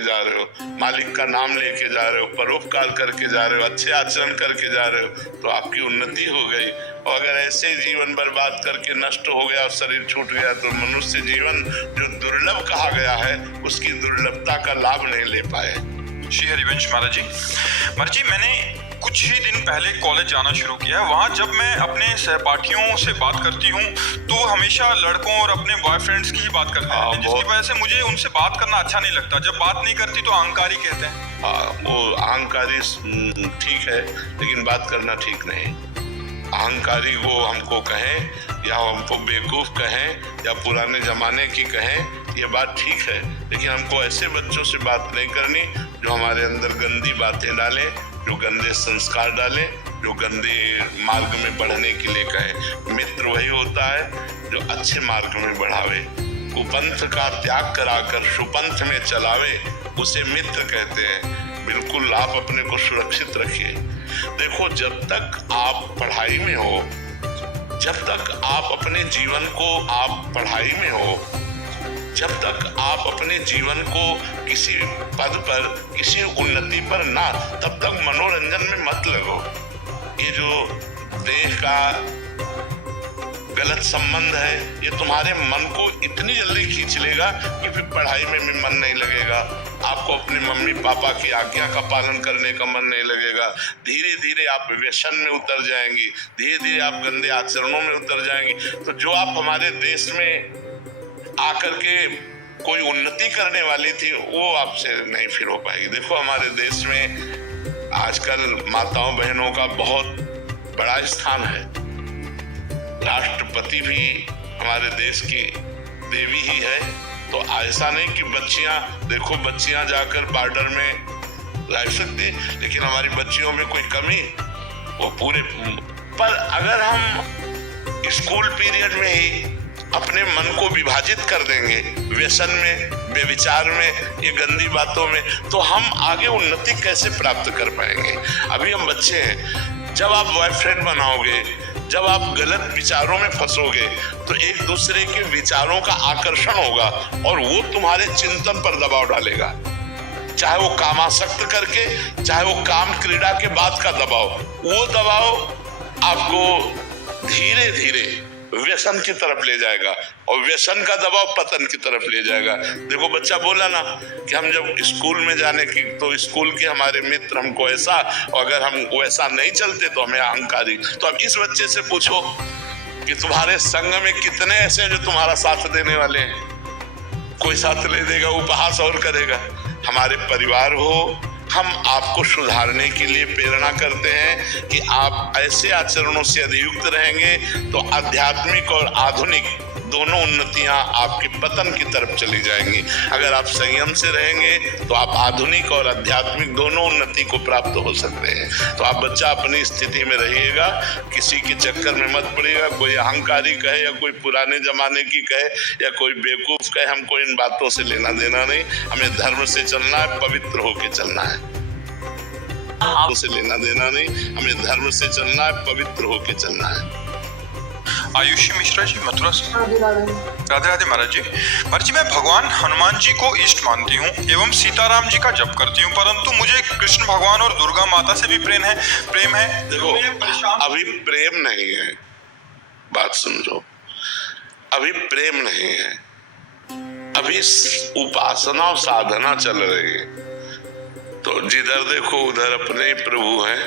करके जा रहे हो, मालिक का नाम लेके जा रहे हो, परोपकार करके जा रहे हो, अच्छे आचरण करके जा रहे हो, तो आपकी उन्नति हो गई। और अगर ऐसे जीवन बर्बाद करके नष्ट हो गया और शरीर छूट गया तो मनुष्य जीवन जो दुर्लभ कहा गया है उसकी दुर्लभता का लाभ नहीं ले पाए। श्री हरिवंश महाराज जी, मैंने कुछ ही दिन पहले कॉलेज जाना शुरू किया। वहाँ जब मैं अपने सहपाठियों से बात करती हूँ तो हमेशा लड़कों और अपने बॉयफ्रेंड्स की ही बात करते हैं, जिसकी वजह से मुझे उनसे बात करना अच्छा नहीं लगता। जब बात नहीं करती तो अहंकारी कहते हैं। वो अहंकारी ठीक है, लेकिन बात करना ठीक नहीं। अहंकारी वो हमको कहें या हमको बेवकूफ़ कहें या पुराने ज़माने की कहें, ये बात ठीक है, लेकिन हमको ऐसे बच्चों से बात नहीं करनी जो हमारे अंदर गंदी बातें डालें, जो गंदे संस्कार डालें, जो गंदे मार्ग में बढ़ने के लिए कहें। मित्र वही होता है जो अच्छे मार्ग में बढ़ावे, कुपंथ का त्याग कराकर सुपंथ में चलावे, उसे मित्र कहते हैं। बिल्कुल आप अपने को सुरक्षित रखिए। देखो, जब तक आप पढ़ाई में हो, जब तक आप अपने जीवन को आप पढ़ाई में हो, जब तक आप अपने जीवन को किसी पद पर, किसी उन्नति पर ना, तब तक मनोरंजन में मत लगो। ये जो देह का गलत संबंध है, ये तुम्हारे मन को इतनी जल्दी खींच लेगा कि फिर पढ़ाई में भी मन नहीं लगेगा। आपको अपने मम्मी पापा की आज्ञा का पालन करने का मन नहीं लगेगा। धीरे धीरे आप व्यसन में उतर जाएंगी, धीरे धीरे आप गंदे आचरणों में उतर जाएंगी। तो जो आप हमारे देश में आकर के कोई उन्नति करने वाली थी, वो आपसे नहीं फिर हो पाएगी। देखो, हमारे देश में आजकल माताओं बहनों का बहुत बड़ा स्थान है। राष्ट्रपति भी हमारे देश की देवी ही है। तो ऐसा नहीं कि बच्चियां जाकर बॉर्डर में रह सकती, लेकिन हमारी बच्चियों में कोई कमी, वो पूरे। पर अगर हम स्कूल पीरियड में ही अपने मन को विभाजित कर देंगे व्यसन में, बेविचार में, ये गंदी बातों में, तो हम आगे उन्नति कैसे प्राप्त कर पाएंगे? अभी हम बच्चे हैं। जब आप बॉयफ्रेंड बनाओगे, जब आप गलत विचारों में फंसोगे, तो एक दूसरे के विचारों का आकर्षण होगा और वो तुम्हारे चिंतन पर दबाव डालेगा, चाहे वो कामासक्त करके, चाहे वो काम क्रीड़ा के बाद का दबाव। वो दबाव आपको धीरे धीरे व्यसन की तरफ ले जाएगा और व्यसन का दबाव पतन की तरफ ले जाएगा। देखो, बच्चा बोला ना कि हम जब स्कूल में जाने की, तो स्कूल के हमारे मित्र हमको ऐसा, और अगर हम वैसा नहीं चलते तो हमें अहंकारी। तो अब इस बच्चे से पूछो कि तुम्हारे संग में कितने ऐसे हैं जो तुम्हारा साथ देने वाले हैं? कोई साथ नहीं देगा, उपहास और करेगा। हमारे परिवार हो, हम आपको सुधारने के लिए प्रेरणा करते हैं कि आप ऐसे आचरणों से अधियुक्त रहेंगे तो आध्यात्मिक और आधुनिक दोनों उन्नतियां आपके पतन की तरफ चली जाएंगी। अगर आप संयम से रहेंगे तो आप आधुनिक और आध्यात्मिक दोनों उन्नति को प्राप्त हो सकते हैं। तो आप बच्चा अपनी स्थिति में रहिएगा, किसी के चक्कर में मत पड़िएगा। कोई अहंकारी कहे या कोई पुराने जमाने की कहे या कोई बेवकूफ कहे, हमको इन बातों से लेना देना नहीं। हमें धर्म से चलना है, पवित्र होके चलना है। से लेना देना नहीं, हमें धर्म से चलना है, पवित्र होके चलना है। आयुषी मिश्रा जी, मथुरा से। राधे राधे महाराज जी। महाराज जी, मैं भगवान हनुमान जी को इष्ट मानती हूँ एवं सीताराम जी का जप करती हूँ, परंतु मुझे कृष्ण भगवान और दुर्गा माता से भी प्रेम है। देखो, अभी प्रेम नहीं है, बात समझो। अभी प्रेम नहीं है, अभी उपासना और साधना चल रही है। तो जिधर देखो उधर अपने ही प्रभु हैं।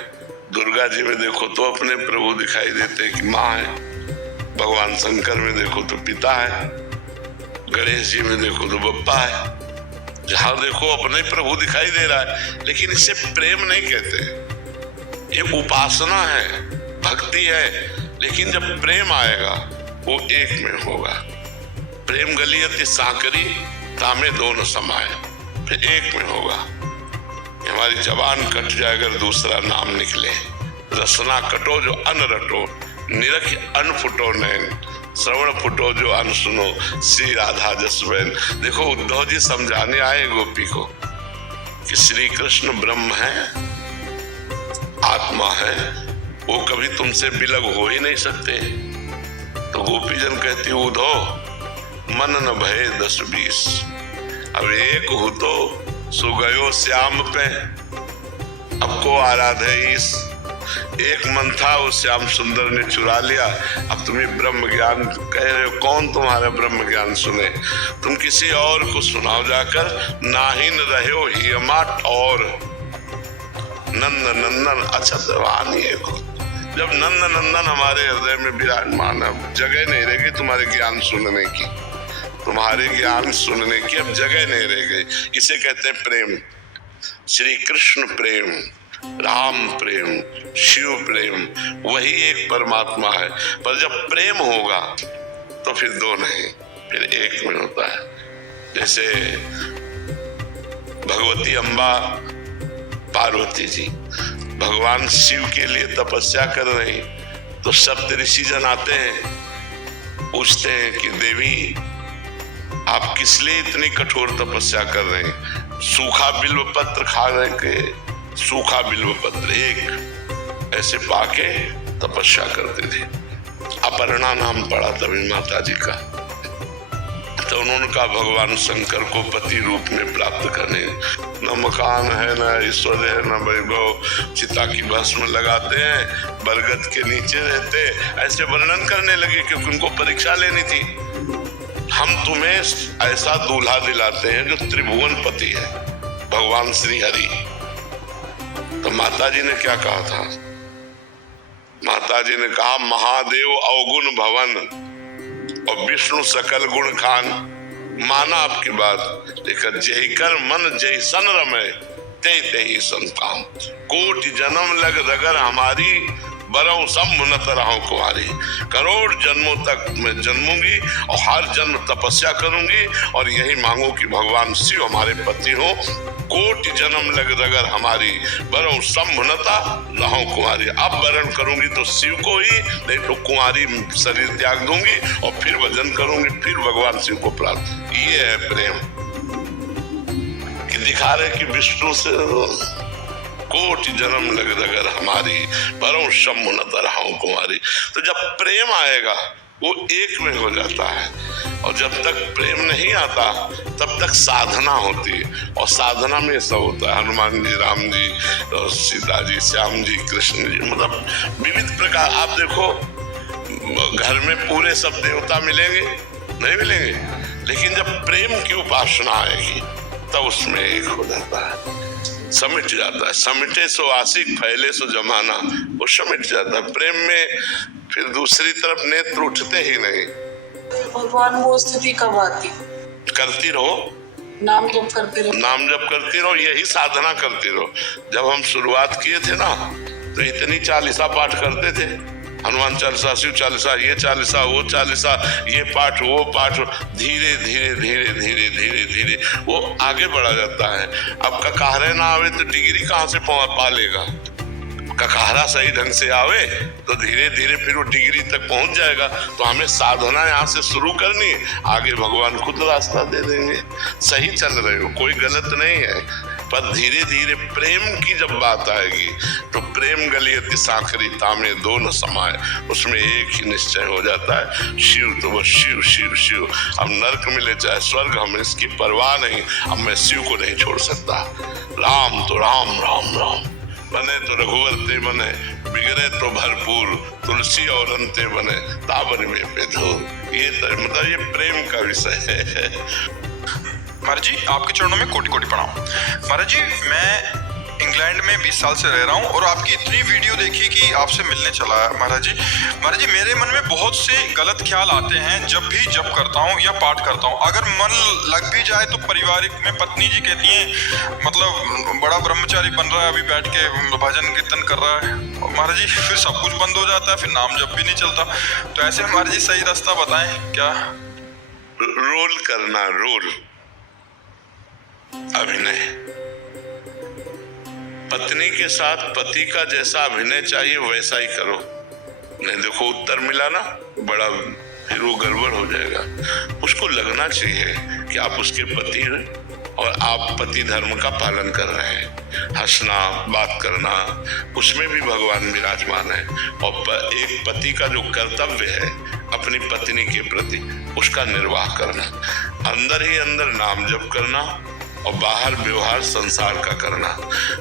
दुर्गा जी में देखो तो अपने प्रभु दिखाई देते कि माँ है, भगवान शंकर में देखो तो पिता है, गणेश जी में देखो तो बप्पा है। जहां देखो अपने प्रभु दिखाई दे रहा है, लेकिन इसे प्रेम नहीं कहते। ये उपासना है, भक्ति है, लेकिन जब प्रेम आएगा वो एक में होगा। प्रेम गलियति सांकरी तामे दोनों समाए, फिर एक में होगा। हमारी जबान कट जाए अगर दूसरा नाम निकले, रसना कटो जो अन रटो, निरख अन फुटो नैन, श्रवण फुटो जो अन सुनो, श्री राधा जसवैन। देखो, उद्धव जी समझाने आए गोपी को कि श्री कृष्ण ब्रह्म है, आत्मा है, वो कभी तुमसे विलग हो ही नहीं सकते। तो गोपी जन कहती, उद्धव मन न भय 10-20, अब एक हो तो सो गयो श्याम पे, अब को आराधे ईस। एक मन था वो श्याम सुंदर ने चुरा लिया, अब तुम्हें ब्रह्म ज्ञान कह रहे हो, कौन तुम्हारा ब्रह्म ज्ञान सुने? तुम किसी और को सुनाओ जाकर, नाहिन रहे हो हियमाट और नंद नंदन अछत वाणी को। जब नंद नंदन हमारे हृदय में विराजमान है, जगह नहीं रहेगी तुम्हारे ज्ञान सुनने की, तुम्हारे ज्ञान सुनने की अब जगह नहीं रह गई। इसे कहते हैं प्रेम, श्री कृष्ण प्रेम, राम प्रेम, शिव प्रेम, वही एक परमात्मा है। पर जब प्रेम होगा तो फिर दो नहीं, फिर एक में होता है। जैसे भगवती अम्बा पार्वती जी भगवान शिव के लिए तपस्या कर रही, तो सप्त ऋषि जन आते हैं, पूछते हैं कि देवी आप किस लिए इतनी कठोर तपस्या कर रहे हैं? सूखा बिल्व पत्र खा रहे के, सूखा बिल्व पत्र एक ऐसे पाके तपस्या करते थे। अपर्णा नाम पड़ा तभी माता जी का। तो उन्होंने कहा भगवान शंकर को पति रूप में प्राप्त करने, न मकान है, न ऐश्वर्य है, न वैभव, चिता की भस्म लगाते हैं, बरगद के नीचे रहते, ऐसे वर्णन करने लगे क्योंकि उनको परीक्षा लेनी थी। हम तुम्हें ऐसा दूल्हा दिलाते हैं जो त्रिभुवन पति है, भगवान श्री हरि। तो माता जी ने क्या कहा था? माता जी ने कहा महादेव अवगुण भवन और विष्णु सकल गुण खान। माना आपकी बात, लेकिन जय कर मन जय सन रमे ते ते ही संतान। कोटि जन्म लग रगर हमारी, बरऊ समुन्नत रहूं कुमारी। करोड़ जन्मों तक मैं जन्मूंगी और हर जन्म तपस्या करूंगी और यही मांगू कि भगवान शिव हमारे पति हो। कोटि जन्म लग रगर हमारी, बरऊ समुन्नता रहूं कुमारी। अब वरण करूंगी तो शिव को ही, नहीं तो कुमारी शरीर त्याग दूंगी और फिर भजन करूंगी, फिर भगवान शिव को प्राप्त। ये है प्रेम कि दिखा रहे कि विष्णु से कोटि जन्म लग रगर हमारी, परम समुन्नत रहूं कुमारी। तो जब प्रेम आएगा वो एक में हो जाता है, और जब तक प्रेम नहीं आता तब तक साधना होती है, और साधना में सब होता है। हनुमान जी, राम जी, सीता जी, श्याम जी, कृष्ण जी, मतलब विविध प्रकार। आप देखो घर में पूरे सब देवता मिलेंगे नहीं मिलेंगे, लेकिन जब प्रेम की उपासना आएगी तब उसमें एक हो जाता है, समिट जाता है। समिटे सो आशिक, फैले सो जमाना, वो समिट जाता है। प्रेम में फिर दूसरी तरफ नेत्र उठते ही नहीं। भगवान वो स्थिति कब आती? करती रहो, नाम जप करते रहो, नाम जप करती रहो, यही साधना करती रहो। जब हम शुरुआत किए थे ना, तो इतनी चालीसा पाठ करते थे, हनुमान चालीसा, शिव चालीसा, ये चालीसा, वो चालीसा, ये पाठ, वो पाठ। धीरे धीरे धीरे धीरे धीरे धीरे वो आगे बढ़ा जाता है। अब ककाहरे ना आवे तो डिग्री कहाँ से पा लेगा? ककाहरा सही ढंग से आवे तो धीरे धीरे फिर वो डिग्री तक पहुंच जाएगा। तो हमें साधना यहाँ से शुरू करनी है, आगे भगवान खुद रास्ता दे देंगे। सही चल रहे हो, कोई गलत नहीं है, पर धीरे धीरे प्रेम की जब बात आएगी तो प्रेम गलियति सांकरी तामे दो न समाए, उसमें एक ही निश्चय हो जाता है, शिव तो बस शिव शिव शिव। अब नरक मिले चाहे स्वर्ग, हमें इसकी परवाह नहीं। अब मैं शिव को नहीं छोड़ सकता। राम तो राम राम राम, बने तो रघुवर ते बने, बिगड़े तो भरपूर, तुलसी और अंते बने, ताबर में बेधूर। ये तो मतलब ये प्रेम का विषय है। महाराज जी आपके चरणों में कोटि कोटि प्रणाम। महाराज जी मैं इंग्लैंड में 20 साल से रह रहा हूँ और आपकी इतनी वीडियो देखी कि आपसे मिलने चला है महाराज जी मेरे मन में बहुत से गलत ख्याल आते हैं जब भी जप करता हूँ या पाठ करता हूँ। अगर मन लग भी जाए तो पारिवारिक में पत्नी जी कहती हैं मतलब बड़ा ब्रह्मचारी बन रहा है, अभी बैठ के भजन कीर्तन कर रहा है। महाराज जी फिर सब कुछ बंद हो जाता है, फिर नाम जप भी नहीं चलता। तो ऐसे महाराज जी सही रास्ता बताएं क्या? रोल करना, रोल अभिनय। पत्नी के साथ पति का जैसा अभिनय चाहिए वैसा ही करो। नहीं देखो उत्तर मिला ना, बड़ा फिर वो गड़बड़ हो जाएगा। उसको लगना चाहिए कि आप उसके पति हैं और आप पति धर्म का पालन कर रहे हैं। हंसना, बात करना, उसमें भी भगवान विराजमान है। और एक पति का जो कर्तव्य है अपनी पत्नी के प्रति, उसका निर्वाह करना, अंदर ही अंदर नाम जप करना, और बाहर व्यवहार संसार का करना।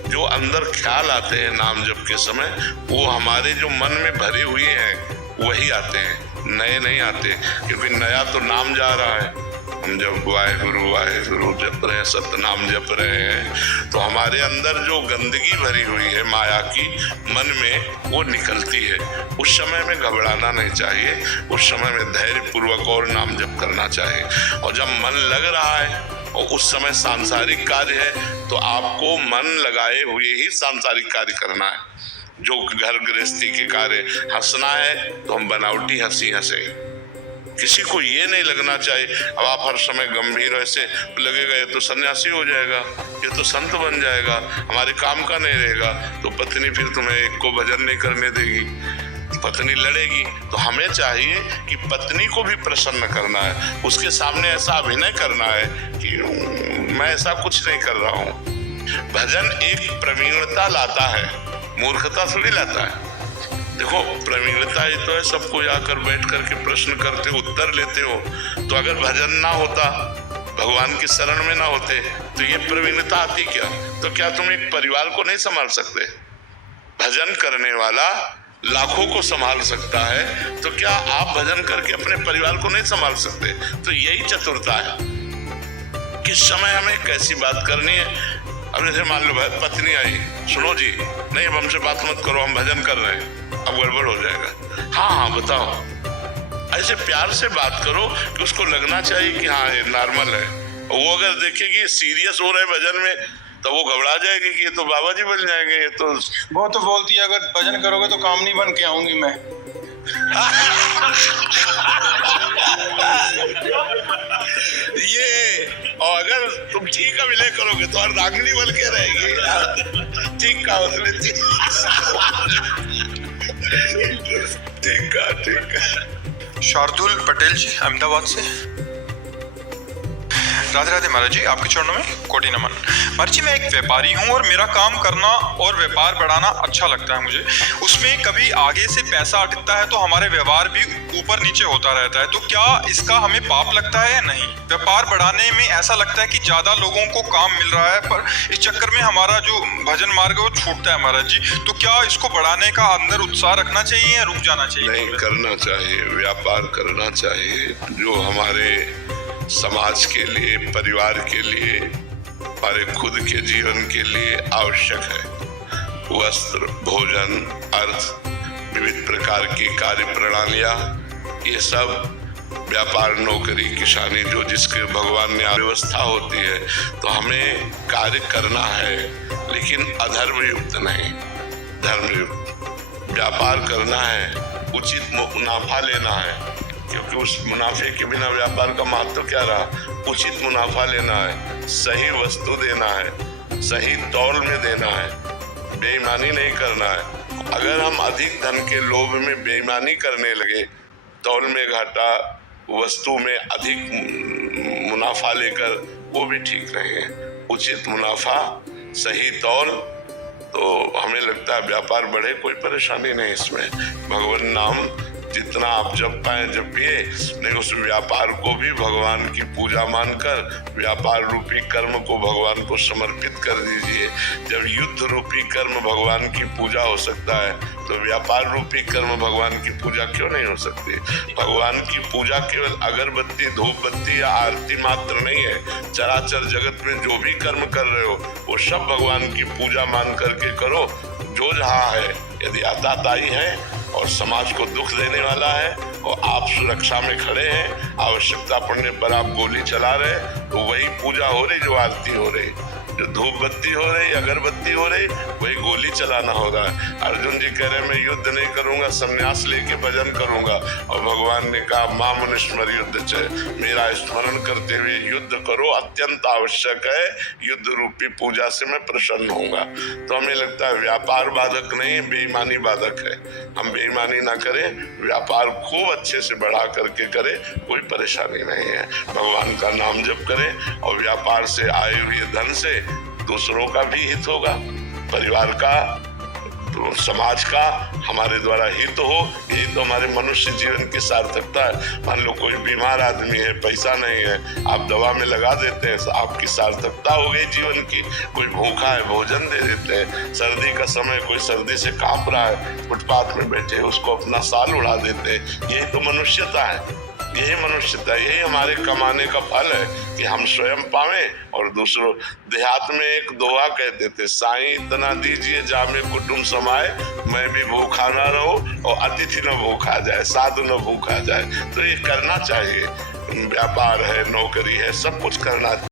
जो अंदर ख्याल आते हैं नाम जप के समय, वो हमारे जो मन में भरे हुए हैं वही आते हैं, नए नहीं आते, क्योंकि नया तो नाम जा रहा है। हम जब वाहेगुरु जप रहे हैं, सतनाम जप रहे हैं, तो हमारे अंदर जो गंदगी भरी हुई है माया की मन में, वो निकलती है। उस समय में घबराना नहीं चाहिए, उस समय में धैर्य पूर्वक और नाम जप करना चाहिए। और जब मन लग रहा है और उस समय सांसारिक कार्य है, तो आपको मन लगाए हुए ही सांसारिक कार्य करना है। जो घर गृहस्थी के कार्य, हंसना है तो हम बनावटी हंसी हंसे, किसी को ये नहीं लगना चाहिए अब आप हर समय गंभीर ऐसे लगेगा ये तो सन्यासी हो जाएगा, ये तो संत बन जाएगा, हमारे काम का नहीं रहेगा, तो पत्नी फिर तुम्हें एक को भजन नहीं करने देगी, पत्नी लड़ेगी। तो हमें चाहिए कि पत्नी को भी प्रसन्न करना है, उसके सामने ऐसा अभिनय करना है कि मैं ऐसा कुछ नहीं कर रहा हूँ। भजन एक प्रवीणता लाता है, मूर्खता थोड़ी लाता है। देखो प्रवीणता ही तो है, सबको आकर बैठ करके प्रश्न करते हो, उत्तर लेते हो। तो अगर भजन ना होता, भगवान की शरण में ना होते, तो ये प्रवीणता आती क्या? तो क्या तुम एक परिवार को नहीं संभाल सकते? भजन करने वाला लाखों को संभाल सकता है, तो क्या आप भजन करके अपने परिवार को नहीं संभाल सकते? तो यही चतुरता है, किस समय हमें कैसी बात करनी है। अब जैसे मान लो पत्नी आई, सुनो जी, नहीं अब हमसे बात मत करो, हम भजन कर रहे हैं, अब गड़बड़ हो जाएगा। हाँ बताओ, ऐसे प्यार से बात करो कि उसको लगना चाहिए कि हाँ ये नॉर्मल है। वो अगर देखेगी सीरियस हो रहे भजन में, तो वो घबरा जाएगी कि ये तो बाबा जी बन जाएंगे, ये तो वो तो बोलती है अगर भजन करोगे तो कामनी बन के आऊंगी मैं। ये, और अगर तुम ठीक का विलय करोगे तो अर्धांगिनी बन के रहेगी। ठीक का उसने ठीक है। शार्दुल पटेल जी अहमदाबाद से। राधे राधे महाराज जी, आपके चरणों में कोटि नमन। महाराज जी मैं एक व्यापारी हूँ और मेरा काम करना और व्यापार बढ़ाना अच्छा लगता है मुझे। उसमें कभी आगे से पैसा अटकता है तो हमारे व्यवहार भी ऊपर नीचे होता रहता है, तो क्या इसका हमें पाप लगता है या नहीं? व्यापार बढ़ाने में ऐसा लगता है कि ज्यादा लोगों को काम मिल रहा है, पर इस चक्कर में हमारा जो भजन मार्ग है वो छूटता है महाराज जी। तो क्या इसको बढ़ाने का अंदर उत्साह रखना चाहिए या रुक जाना चाहिए? नहीं, करना चाहिए, व्यापार करना चाहिए। जो हमारे समाज के लिए, परिवार के लिए, हमारे खुद के जीवन के लिए आवश्यक है। वस्त्र, भोजन, अर्थ, विविध प्रकार की कार्य प्रणालियां, ये सब व्यापार, नौकरी, किसानी, जो जिसके भगवान ने व्यवस्था होती है, तो हमें कार्य करना है, लेकिन अधर्म युक्त नहीं, धर्मयुक्त। व्यापार करना है, उचित मुनाफा लेना है, क्योंकि उस मुनाफे के बिना व्यापार का महत्व क्या रहा? उचित मुनाफा लेना है, सही वस्तु देना है, सही तौल में देना है, बेईमानी नहीं करना है। अगर हम अधिक धन के लोभ में बेईमानी करने लगे, तौल में घाटा, वस्तु में अधिक मुनाफा लेकर, वो भी ठीक नहीं है। उचित मुनाफा, सही तौल, तो हमें लगता है व्यापार बढ़े, कोई परेशानी नहीं इसमें। भगवान नाम जितना आप जप पाए जपिए, नहीं उस व्यापार को भी भगवान की पूजा मानकर व्यापार रूपी कर्म को भगवान को समर्पित कर दीजिए। जब युद्ध रूपी कर्म भगवान की पूजा हो सकता है, तो व्यापार रूपी कर्म भगवान की पूजा क्यों नहीं हो सकती? भगवान की पूजा केवल अगरबत्ती, धूप बत्ती या आरती मात्र नहीं है। चराचर जगत में जो भी कर्म कर रहे हो, वो सब भगवान की पूजा मान करके करो। जो जहाँ है, यदि आताताई है और समाज को दुख देने वाला है और आप सुरक्षा में खड़े हैं, आवश्यकता पड़ने पर आप गोली चला रहे, तो वही पूजा हो रही जो आरती हो रही, जो धूप बत्ती हो रही, अगरबत्ती हो रही, वही गोली चलाना हो रहा है। अर्जुन जी कह रहे मैं युद्ध नहीं करूंगा, संन्यास लेके भजन करूंगा, और भगवान ने कहा मां मुनिस्मर युद्ध च, मेरा स्मरण करते हुए युद्ध करो, अत्यंत आवश्यक है, युद्ध रूपी पूजा से मैं प्रसन्न होऊंगा। तो हमें लगता है व्यापार बाधक नहीं, बेईमानी बाधक है। हम बेईमानी ना करें, व्यापार खूब अच्छे से बढ़ा करके करें, कोई परेशानी नहीं है। भगवान का नाम जप करें और व्यापार से आए हुए धन से दूसरों का भी हित होगा, परिवार का तो समाज का हमारे द्वारा हित हो, यही तो हमारे मनुष्य जीवन की सार्थकता है। मान लो कोई बीमार आदमी है, पैसा नहीं है, आप दवा में लगा देते हैं, आपकी सार्थकता हो गई जीवन की। कोई भूखा है, भोजन दे देते हैं। सर्दी का समय, कोई सर्दी से कांप रहा है, फुटपाथ में बैठे, उसको अपना साल उड़ा देते हैं। यही तो मनुष्यता है, यही मनुष्यता, यही हमारे कमाने का फल है कि हम स्वयं पावें और दूसरों। देहात में एक दोहा कहते थे, साईं इतना दीजिए जामे कुटुंब समाए, मैं भी भूखा ना रहूं और अतिथि न भूखा जाए, साधु न भूखा जाए। तो ये करना चाहिए। व्यापार है, नौकरी है, सब कुछ करना